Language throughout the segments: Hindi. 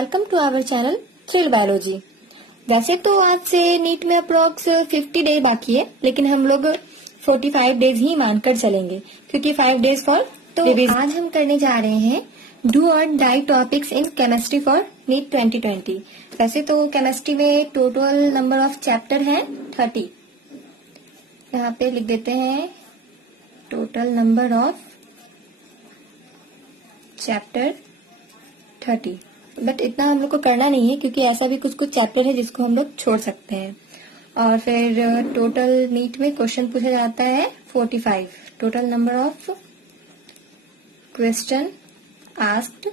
Welcome to our channel thrill biology. वैसे तो आज से नीट में अप्रोक्स 50 डेज बाकी है, लेकिन हम लोग 45 डेज ही मानकर चलेंगे क्योंकि 5 डेज फॉर तो आज हम करने जा रहे हैं डू और die topics in chemistry for NEET 2020। वैसे तो केमिस्ट्री में टोटल नंबर ऑफ चैप्टर है 30। यहाँ पे लिख देते हैं total number of chapter 30। But इतना हम लोग को करना नहीं है क्योंकि ऐसा भी कुछ कुछ चैप्टर है जिसको हम लोग छोड़ सकते हैं। और फिर टोटल नीट में क्वेश्चन पूछा जाता है 45। Total number of question asked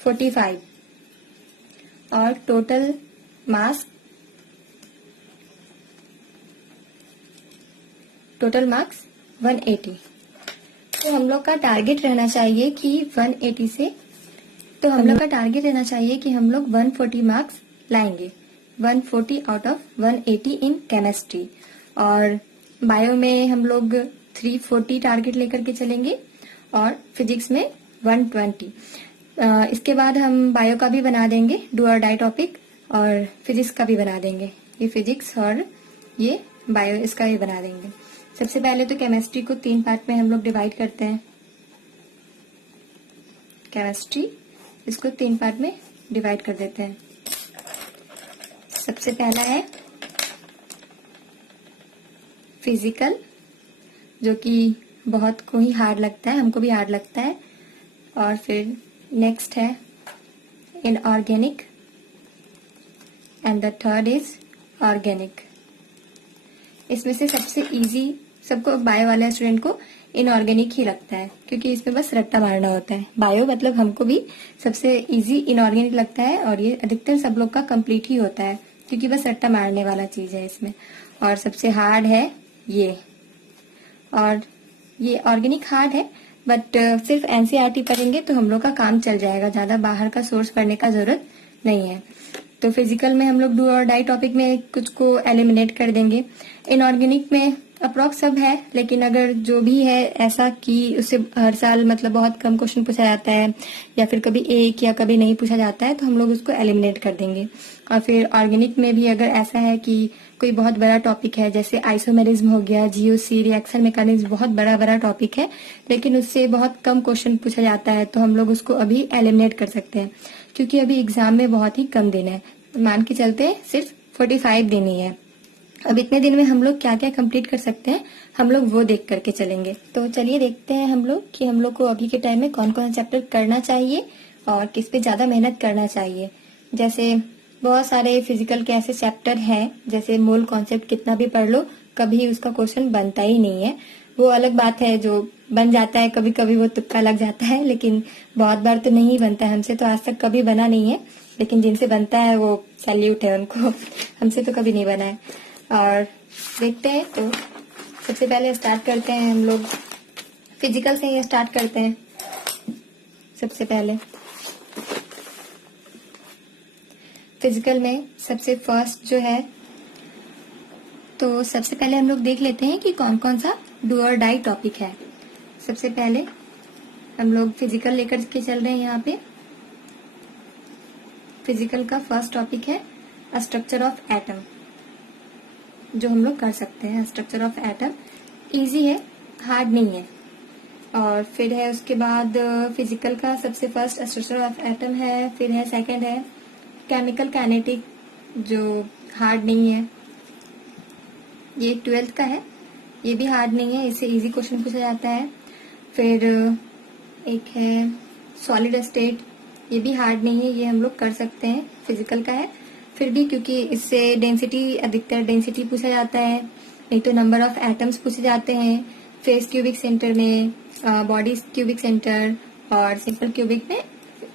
45 और टोटल मार्क्स 180। तो हम लोग का टारगेट रहना चाहिए कि 180 से हम लोग 140 मार्क्स लाएंगे। 140 आउट ऑफ 180 इन केमिस्ट्री। और बायो में हम लोग 340 टारगेट लेकर के चलेंगे और फिजिक्स में 120। इसके बाद हम बायो का भी बना देंगे डू और डाई टॉपिक, और फिजिक्स का भी बना देंगे। ये फिजिक्स और ये बायो, इसका भी बना देंगे। सबसे पहले तो केमिस्ट्री को 3 पार्ट में हम लोग डिवाइड करते हैं। केमिस्ट्री इसको 3 पार्ट में डिवाइड कर देते हैं। सबसे पहला है फिजिकल, जो कि बहुत को ही हार्ड लगता है, हमको भी हार्ड लगता है। और फिर नेक्स्ट है inorganic and the third is organic. इसमें से सबसे इजी सबको बायो वाले स्टूडेंट को इनऑर्गेनिक ही लगता है क्योंकि इसमें बस रट्टा मारना होता है। बायो मतलब हमको भी सबसे इजी इनऑर्गेनिक लगता है और ये अधिकतर सब लोग का कंप्लीट ही होता है क्योंकि बस रट्टा मारने वाला चीज है इसमें। और सबसे हार्ड है ये, और ये ऑर्गेनिक हार्ड है बट सिर्फ एनसीईआरटी पढ़ेंगे तो हम लोग का काम चल जाएगा, ज्यादा बाहर का सोर्स पढ़ने का जरूरत नहीं है। तो फिजिकल में हम लोग डू और डाई टॉपिक में कुछ को एलिमिनेट कर देंगे। इनऑर्गेनिक में अप्रॉक्स सब है, लेकिन अगर जो भी है ऐसा कि उससे हर साल मतलब बहुत कम क्वेश्चन पूछा जाता है या फिर कभी एक या कभी नहीं पूछा जाता है तो हम लोग उसको एलिमिनेट कर देंगे। और फिर ऑर्गेनिक में भी अगर ऐसा है कि कोई बहुत बड़ा टॉपिक है, जैसे आइसोमेरिज्म हो गया, जीओसी, रिएक्शन मैकेनिज्म, बहुत बड़ा टॉपिक है लेकिन उससे बहुत कम क्वेश्चन पूछा जाता है तो हम लोग उसको अभी एलिमिनेट कर सकते हैं क्योंकि अभी एग्जाम में बहुत ही कम दिन है। मान के चलते सिर्फ 45 दिन ही है। अब इतने दिन में हम लोग क्या क्या कंप्लीट कर सकते हैं, हम लोग वो देख करके चलेंगे। तो चलिए देखते हैं हम लोग कि हम लोग को अभी के टाइम में कौन कौन सा चैप्टर करना चाहिए और किस पे ज्यादा मेहनत करना चाहिए। जैसे बहुत सारे फिजिकल के ऐसे चैप्टर हैं, जैसे मूल कॉन्सेप्ट कितना भी पढ़ लो कभी उसका क्वेश्चन बनता ही नहीं है। वो अलग बात है, जो बन जाता है कभी कभी वो तुक्का लग जाता है, लेकिन बहुत बार तो नहीं बनता है। हमसे तो आज तक कभी बना नहीं है, लेकिन जिनसे बनता है वो सैल्यूट है उनको। हमसे तो कभी नहीं बना है। और देखते हैं, तो सबसे पहले स्टार्ट करते हैं हम लोग फिजिकल से ही स्टार्ट करते हैं। सबसे पहले फिजिकल में सबसे फर्स्ट जो है, तो सबसे पहले हम लोग देख लेते हैं कि कौन कौन सा डू और डाई टॉपिक है। सबसे पहले हम लोग फिजिकल लेकर के चल रहे हैं। यहाँ पे फिजिकल का फर्स्ट टॉपिक है स्ट्रक्चर ऑफ एटम, जो हम लोग कर सकते हैं। स्ट्रक्चर ऑफ एटम इजी है, हार्ड नहीं है। और फिर है उसके बाद फिजिकल का सबसे फर्स्ट स्ट्रक्चर ऑफ एटम है। फिर है सेकंड है केमिकल काइनेटिक, जो हार्ड नहीं है। ये 12th का है, ये भी हार्ड नहीं है, इससे इजी क्वेश्चन पूछा जाता है। फिर एक है सॉलिड स्टेट, ये भी हार्ड नहीं है, ये हम लोग कर सकते हैं, फिजिकल का है। फिर भी क्योंकि इससे डेंसिटी, अधिकतर डेंसिटी पूछा जाता है, नहीं तो नंबर ऑफ एटम्स पूछे जाते हैं। फेस क्यूबिक सेंटर में, बॉडी क्यूबिक सेंटर और सिंपल क्यूबिक में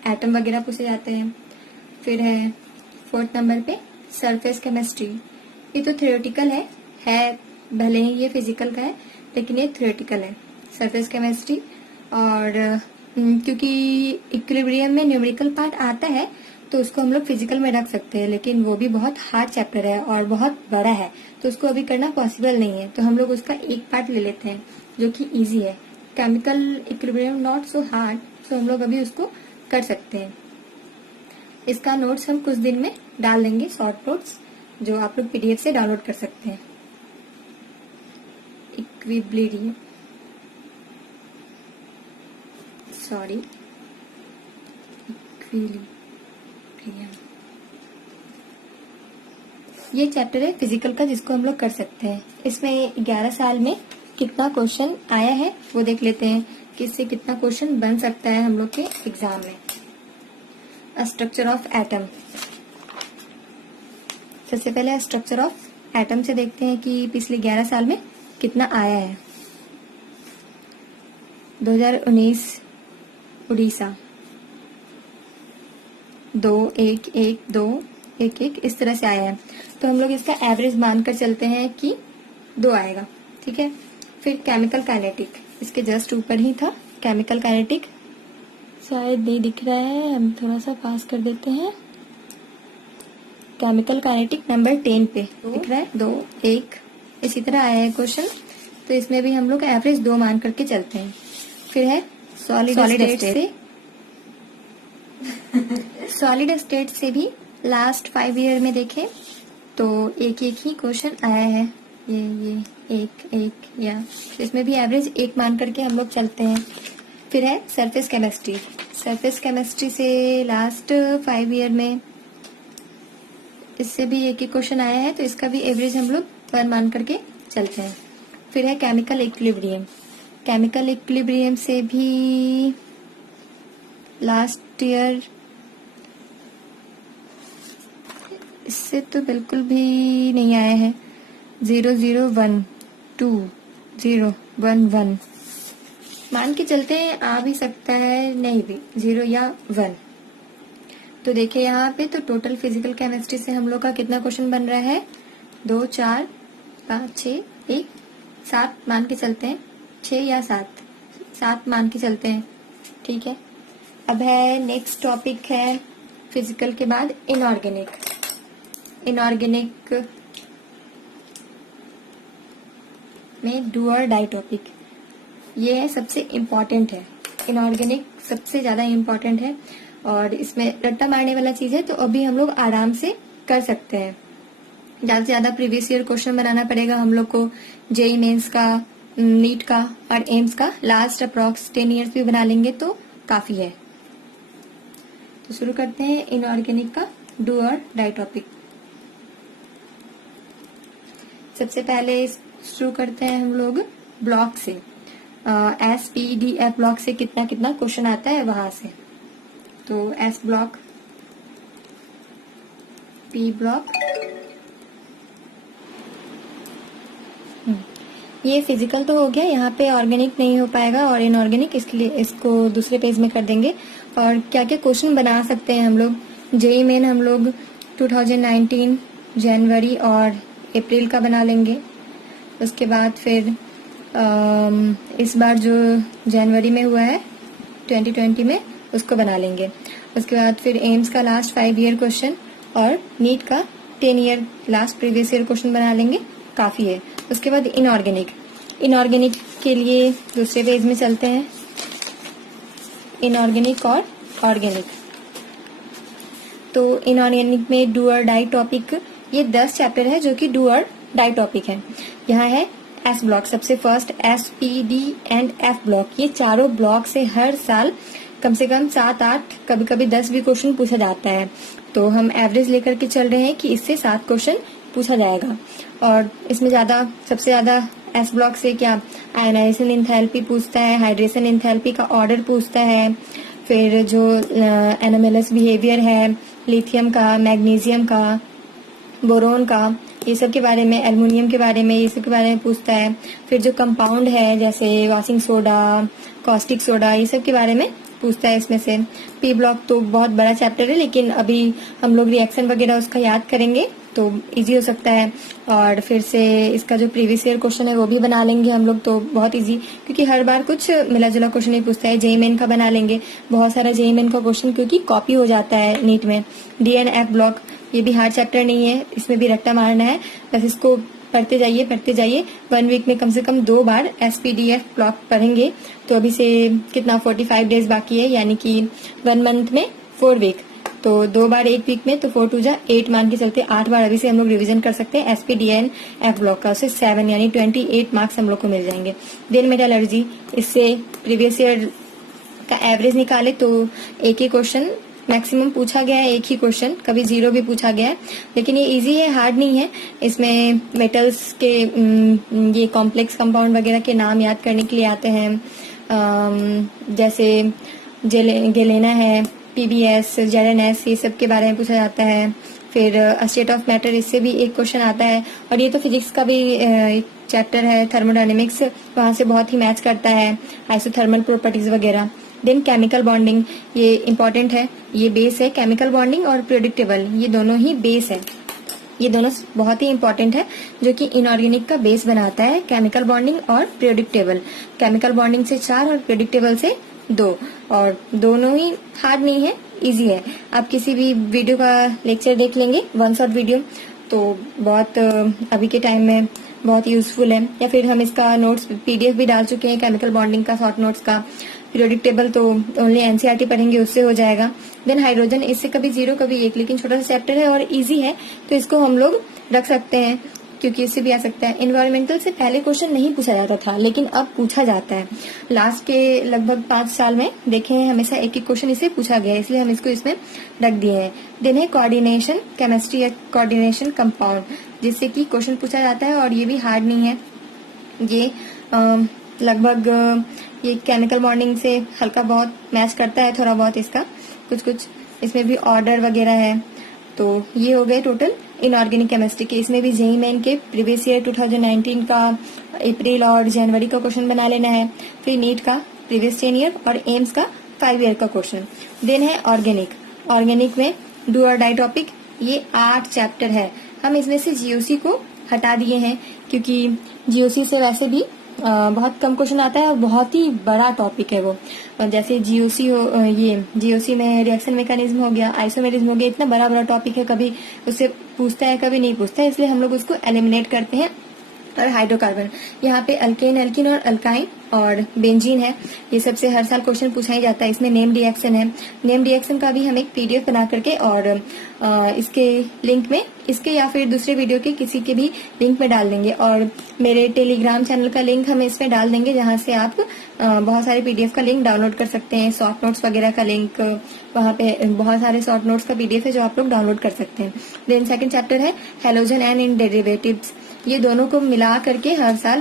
एटम वगैरह पूछे जाते हैं। फिर है 4th नंबर पे सरफेस केमिस्ट्री। ये तो थ्योरेटिकल है भले ही ये फिजिकल का है लेकिन ये थ्योरेटिकल है सरफेस केमिस्ट्री। और क्योंकि इक्विलिब्रियम में न्यूमेरिकल पार्ट आता है तो उसको हम लोग फिजिकल में रख सकते हैं, लेकिन वो भी बहुत हार्ड चैप्टर है और बहुत बड़ा है तो उसको अभी करना पॉसिबल नहीं है। तो हम लोग उसका एक पार्ट ले लेते हैं जो कि इजी है। Chemical equilibrium not so hard, तो हम लोग अभी उसको कर सकते हैं। इसका नोट्स हम कुछ दिन में डाल देंगे, शॉर्ट नोट्स जो आप लोग पीडीएफ से डाउनलोड कर सकते हैं। इक्विलिब्रियम, सॉरी, इक्विलिब्रियम, ये चैप्टर है फिजिकल का जिसको हम लोग कर सकते हैं। इसमें 11 साल में कितना क्वेश्चन आया है वो देख लेते हैं कि इससे कितना क्वेश्चन बन सकता है हम लोग के एग्जाम में। स्ट्रक्चर ऑफ एटम, सबसे पहले स्ट्रक्चर ऑफ एटम से देखते हैं कि पिछले 11 साल में कितना आया है। 2019 उड़ीसा 2 1 1 2 1 1 इस तरह से आया है, तो हम लोग इसका एवरेज मानकर चलते हैं कि 2 आएगा, ठीक है। फिर केमिकल काइनेटिक, इसके जस्ट ऊपर ही था केमिकल काइनेटिक, शायद नहीं दिख रहा है, हम थोड़ा सा पास कर देते हैं। केमिकल काइनेटिक नंबर 10 पे दिख रहा है 2 1 इसी तरह आया है क्वेश्चन, तो इसमें भी हम लोग एवरेज 2 मान करके चलते हैं। फिर है सॉलिड स्टेट से सॉलिड स्टेट से भी लास्ट 5 ईयर में देखें तो एक एक ही क्वेश्चन आया है, ये एक एक, या इसमें भी एवरेज 1 मान करके हम लोग चलते हैं। फिर है सरफेस केमिस्ट्री, सरफेस केमिस्ट्री से लास्ट 5 ईयर में इससे भी एक ही क्वेश्चन आया है, तो इसका भी एवरेज हम लोग 1 मान करके चलते हैं। फिर है केमिकल इक्विलिब्रियम, केमिकल इक्विलिब्रियम से भी लास्ट ईयर इससे तो बिल्कुल भी नहीं आया है, 0 0 1 2 0 1 1 मान के चलते हैं, आ भी सकता है नहीं भी 0 या 1। तो देखिए यहाँ पे तो टोटल फिजिकल केमिस्ट्री से हम लोग का कितना क्वेश्चन बन रहा है, 2 4 5 6 1 7 मान के चलते हैं, 6 या 7 मान के चलते हैं, ठीक है। अब है नेक्स्ट टॉपिक है फिजिकल के बाद इनऑर्गेनिक। इनऑर्गेनिक में डू और डाई टॉपिक, ये है सबसे इम्पोर्टेंट है, इनऑर्गेनिक सबसे ज्यादा इम्पोर्टेंट है और इसमें रट्टा मारने वाला चीज है, तो अभी हम लोग आराम से कर सकते हैं। ज्यादा से ज्यादा प्रीवियस ईयर क्वेश्चन बनाना पड़ेगा हम लोग को, जेई मेंस का, नीट का और एम्स का लास्ट अप्रॉक्स 10 ईयर्स भी बना लेंगे तो काफी है। तो शुरू करते हैं इनऑर्गेनिक का डू और डाई टॉपिक। सबसे पहले शुरू करते हैं हम लोग ब्लॉक से, SPDF ब्लॉक से कितना कितना क्वेश्चन आता है वहां से। तो S ब्लॉक, P ब्लॉक, ये फिजिकल तो हो गया, यहाँ पे ऑर्गेनिक नहीं हो पाएगा और इनऑर्गेनिक, इसके लिए इसको दूसरे पेज में कर देंगे। और क्या क्या क्वेश्चन बना सकते हैं हम लोग, जेई मेन हम लोग 2019 जनवरी और अप्रैल का बना लेंगे। उसके बाद फिर इस बार जो जनवरी में हुआ है 2020 में उसको बना लेंगे। उसके बाद फिर एम्स का लास्ट 5 ईयर क्वेश्चन और नीट का 10 year last previous year question बना लेंगे, काफी है। उसके बाद इनऑर्गेनिक, इनऑर्गेनिक के लिए दूसरे पेज में चलते हैं, इनऑर्गेनिक और ऑर्गेनिक। तो इनऑर्गेनिक में डू और डाई टॉपिक, ये 10 चैप्टर है जो कि डू और डाई टॉपिक है। यहाँ है एस ब्लॉक, सबसे first SPD and F block, ये चारों ब्लॉक से हर साल कम से कम 7 8 कभी कभी 10 भी क्वेश्चन पूछा जाता है। तो हम एवरेज लेकर के चल रहे हैं कि इससे 7 क्वेश्चन पूछा जाएगा। और इसमें सबसे ज्यादा एस ब्लॉक से क्या आयनाइजेशन इंथैल्पी पूछता है, हाइड्रेशन इंथैल्पी का ऑर्डर पूछता है, फिर जो एनोमेलस बिहेवियर है, लिथियम का, मैग्नीशियम का, बोरोन का, ये सब के बारे में, एल्युमिनियम के बारे में, ये सब के बारे में पूछता है। फिर जो कंपाउंड है जैसे वॉशिंग सोडा, कॉस्टिक सोडा, ये सब के बारे में पूछता है इसमें से। पी ब्लॉक तो बहुत बड़ा चैप्टर है, लेकिन अभी हम लोग रिएक्शन वगैरह उसका याद करेंगे तो इजी हो सकता है। और फिर से इसका जो प्रीवियस ईयर क्वेश्चन है वो भी बना लेंगे हम लोग, तो बहुत इजी, क्योंकि हर बार कुछ मिला जुला क्वेश्चन ही पूछता है। जेई मेन का बना लेंगे, बहुत सारा जेई मेन का क्वेश्चन क्योंकि कॉपी हो जाता है नीट में। डी एंड एफ ब्लॉक, ये भी हार्ड चैप्टर नहीं है, इसमें भी रट्टा मारना है, बस इसको पढ़ते जाइए 1 वीक में कम से कम 2 बार SPDF ब्लॉक पढ़ेंगे। तो अभी से कितना 45 डेज बाकी है, यानी कि 1 मंथ में 4 वीक, तो 2 बार 1 वीक में, तो 4 2 जा 8 मान के चलते 8 बार अभी से हम लोग रिवीजन कर सकते हैं SPDF ब्लॉक का। उससे 7 यानी 28 मार्क्स हम लोग को मिल जाएंगे। देन मेटलर्जी, इससे प्रीवियस ईयर का एवरेज निकाले तो एक ही क्वेश्चन मैक्सिमम पूछा गया है, एक ही क्वेश्चन, कभी 0 भी पूछा गया है, लेकिन ये इजी है, हार्ड नहीं है। इसमें मेटल्स के ये कॉम्प्लेक्स कंपाउंड वगैरह के नाम याद करने के लिए आते हैं, जैसे गेलेना है, PBS, ZNS, ये सब के बारे में पूछा जाता है। फिर स्टेट ऑफ मैटर, इससे भी एक क्वेश्चन आता है। और ये तो फिजिक्स का भी चैप्टर है, थर्मोडायनेमिक्स, वहां से बहुत ही मैच करता है, आइसोथर्मल प्रॉपर्टीज वगैरह। देन केमिकल बॉन्डिंग, ये इम्पोर्टेंट है, ये बेस है। केमिकल बॉन्डिंग और प्रेडिक्टेबल, ये दोनों ही बेस है, ये दोनों बहुत ही इम्पोर्टेंट है, जो कि इनऑर्गेनिक का बेस बनाता है, केमिकल बॉन्डिंग और प्रेडिक्टेबल। केमिकल बॉन्डिंग से 4 और प्रेडिक्टेबल से 2, और दोनों ही हार्ड नहीं है, इजी है। आप किसी भी वीडियो का लेक्चर देख लेंगे, 1 शॉट वीडियो, तो बहुत अभी के टाइम में बहुत यूजफुल है। या फिर हम इसका नोट्स PDF भी डाल चुके हैं, केमिकल बॉन्डिंग का शॉर्ट नोट्स का। पीरियोडिक टेबल तो ओनली NCERT पढ़ेंगे, उससे हो जाएगा। देन हाइड्रोजन, इससे कभी 0 कभी 1, लेकिन छोटा सा चैप्टर है और इजी है, तो इसको हम लोग रख सकते हैं, क्योंकि इससे भी आ सकता है। एनवायरमेंटल से पहले क्वेश्चन नहीं पूछा जाता था, लेकिन अब पूछा जाता है। लास्ट के लगभग 5 साल में देखे हैं, हमेशा एक एक क्वेश्चन इससे पूछा गया है, इसलिए हम इसको इसमें रख दिए हैं। देन है कोऑर्डिनेशन, केमिस्ट्री या कोऑर्डिनेशन कंपाउंड, जिससे कि क्वेश्चन पूछा जाता है और ये भी हार्ड नहीं है। ये लगभग ये केमिकल बॉन्डिंग से हल्का बहुत मैच करता है, थोड़ा बहुत इसका कुछ इसमें भी ऑर्डर वगैरह है। तो ये हो गए टोटल इनऑर्गेनिक केमिस्ट्री के। इसमें भी जेईई मेन के प्रीवियस ईयर 2019 का अप्रैल और जनवरी का क्वेश्चन बना लेना है। फिर नीट का प्रीवियस 10 ईयर और एम्स का 5 ईयर का क्वेश्चन। देन है ऑर्गेनिक में डू और डाई टॉपिक, ये 8 चैप्टर है। हम इसमें से जीओसी को हटा दिए हैं, क्योंकि जीओसी से वैसे भी बहुत कम क्वेश्चन आता है और बहुत ही बड़ा टॉपिक है वो। जैसे जीओसी हो, ये जीओसी में रिएक्शन मैकेनिज्म हो गया, आइसोमेरिज्म हो गया, इतना बड़ा टॉपिक है, कभी उससे पूछता है कभी नहीं पूछता है, इसलिए हम लोग उसको एलिमिनेट करते हैं। और हाइड्रोकार्बन, यहाँ पे अल्केन, एल्किन और अल्काइन और बेंजीन है, ये सबसे हर साल क्वेश्चन पूछा ही जाता है। इसमें नेम रिएक्शन है, नेम रिएक्शन का भी हम एक PDF बना करके और इसके लिंक में, इसके या फिर दूसरे वीडियो के किसी के भी लिंक में डाल देंगे। और मेरे टेलीग्राम चैनल का लिंक हम इसमें डाल देंगे, जहाँ से आप बहुत सारे PDF का लिंक डाउनलोड कर सकते हैं, शॉर्ट नोट्स वगैरह का लिंक, वहाँ पे बहुत सारे शॉर्ट नोट्स का PDF है जो आप लोग डाउनलोड कर सकते हैं। देन सेकंड चैप्टर है हैलोजन एंड इन डेरिवेटिव्स, ये दोनों को मिला करके हर साल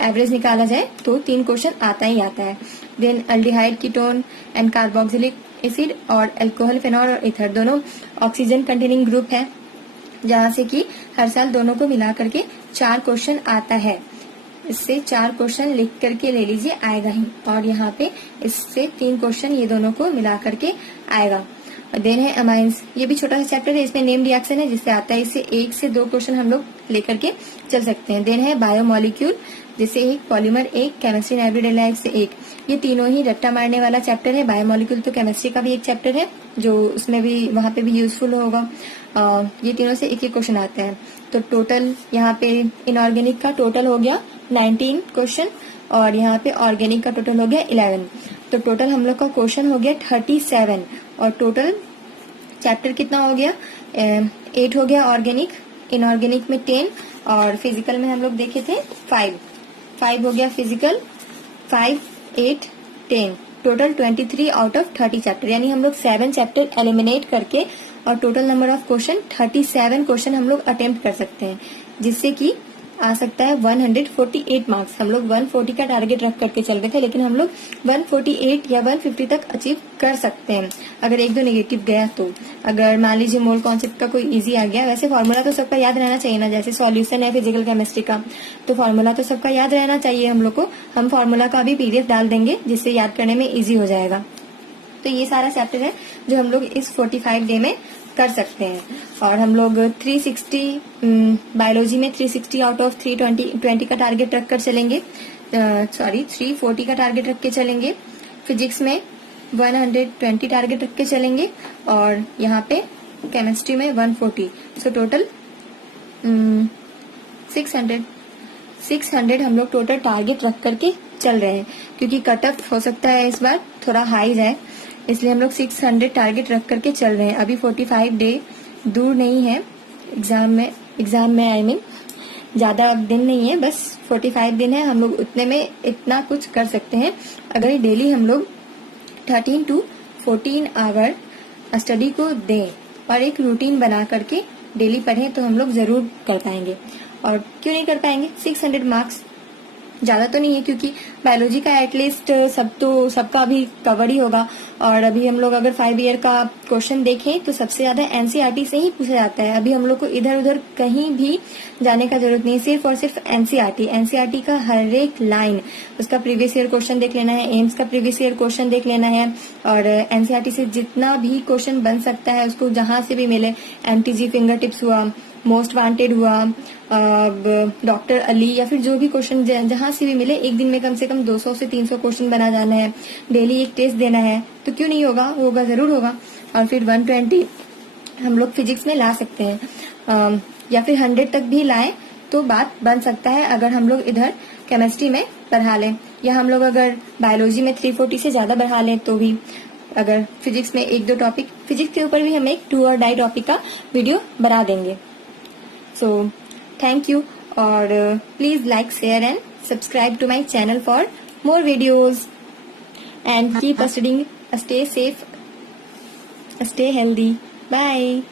एवरेज निकाला जाए तो 3 क्वेश्चन आता ही आता है। Then aldehyde, ketone and carboxylic acid और अल्कोहल, फेनॉल और ईथर, दोनों ऑक्सीजन कंटेनिंग ग्रुप है, जहाँ से कि हर साल दोनों को मिला करके 4 क्वेश्चन आता है। इससे 4 क्वेश्चन लिख करके ले लीजिए, आएगा ही। और यहाँ पे इससे 3 क्वेश्चन ये दोनों को मिला करके आएगा। देन है अमाइंस, ये भी छोटा सा चैप्टर है, इसमें नेम रिएक्शन है जिससे आता है, इससे 1 से 2 क्वेश्चन हम लोग लेकर के चल सकते हैं। देन है बायोमोलिक्यूल, जिससे 1, polymer 1, chemistry and everyday life से 1, ये तीनों ही रट्टा मारने वाला चैप्टर है। बायोमोलिक्यूल तो केमिस्ट्री का भी एक चैप्टर है, जो उसमें भी वहाँ पे भी यूजफुल होगा। ये तीनों से 1 क्वेश्चन आता है। तो टोटल यहाँ पे इनऑर्गेनिक का टोटल हो गया 19 क्वेश्चन और यहाँ पे ऑर्गेनिक का टोटल हो गया 11। तो टोटल हम लोग का क्वेश्चन हो गया 37 और टोटल चैप्टर कितना हो गया 8 हो गया ऑर्गेनिक, इनऑर्गेनिक में 10 और फिजिकल में हम लोग देखे थे 5 हो गया physical, 5, 8, 10, total 23 out of 30 chapter, यानी हम लोग 7 चैप्टर एलिमिनेट करके और total number of question 37 question हम लोग अटेम्प्ट कर सकते हैं, जिससे कि आ सकता है 148 मार्क्स। हम लोग 140 का टारगेट रख करके चल रहे थे, लेकिन हम लोग 148 या 150 तक अचीव कर सकते हैं अगर 1-2 नेगेटिव गया तो। अगर मान लीजिए मोल कॉन्सेप्ट का कोई इजी आ गया, वैसे फॉर्मूला तो सबका याद रहना चाहिए ना, जैसे सॉल्यूशन है फिजिकल केमिस्ट्री का, तो फॉर्मूला तो सबका याद रहना चाहिए हम लोग को। हम फॉर्मूला का भी PDF डाल देंगे, जिससे याद करने में ईजी हो जाएगा। तो ये सारा चैप्टर है जो हम लोग इस 45 डे में कर सकते हैं। और हम लोग 360 बायोलॉजी में 360 आउट ऑफ 320 का टारगेट रखकर चलेंगे, 340 का टारगेट रख के चलेंगे। फिजिक्स में 120 टारगेट रख के चलेंगे और यहाँ पे केमिस्ट्री में 140। सो टोटल 600 हम लोग टोटल टारगेट रख करके चल रहे हैं, क्योंकि कट ऑफ हो सकता है इस बार थोड़ा हाई जाए, इसलिए हम लोग 600 टारगेट रख करके चल रहे हैं। अभी 45 डे दूर नहीं है एग्जाम में आई मीन ज्यादा दिन नहीं है, बस 45 दिन है। हम लोग उतने में इतना कुछ कर सकते हैं अगर डेली हम लोग 13 to 14 आवर स्टडी को दें और एक रूटीन बना करके डेली पढ़ें तो हम लोग जरूर कर पाएंगे। और क्यों नहीं कर पाएंगे, 600 मार्क्स ज्यादा तो नहीं है, क्योंकि बायोलॉजी का एटलीस्ट सबका अभी कवर ही होगा। और अभी हम लोग अगर 5 ईयर का क्वेश्चन देखें तो सबसे ज्यादा एनसीईआरटी से ही पूछा जाता है। अभी हम लोग को इधर उधर कहीं भी जाने का जरूरत नहीं, सिर्फ और सिर्फ एनसीईआरटी का हर एक लाइन उसका प्रीवियस ईयर क्वेश्चन देख लेना है, एम्स का प्रीवियस ईयर क्वेश्चन देख लेना है, और एनसीईआरटी से जितना भी क्वेश्चन बन सकता है उसको जहां से भी मिले, एमटीजी फिंगर टिप्स हुआ, मोस्ट वांटेड हुआ, डॉक्टर अली, या फिर जो भी क्वेश्चन जहां से भी मिले, एक दिन में कम से कम 200 से 300 क्वेश्चन बना जाना है, डेली एक टेस्ट देना है, तो क्यों नहीं होगा जरूर होगा। और फिर 120 हम लोग फिजिक्स में ला सकते हैं, या फिर 100 तक भी लाएं तो बात बन सकता है अगर हम लोग इधर केमिस्ट्री में बढ़ा लें, या हम लोग अगर बायोलॉजी में 340 से ज्यादा बढ़ा लें तो भी। अगर फिजिक्स में 1-2 टॉपिक, फिजिक्स के ऊपर भी हम एक 2 और डाई टॉपिक का वीडियो बना देंगे। So thank you, or please like, share and subscribe to my channel for more videos, and keep studying, stay safe, stay healthy. Bye.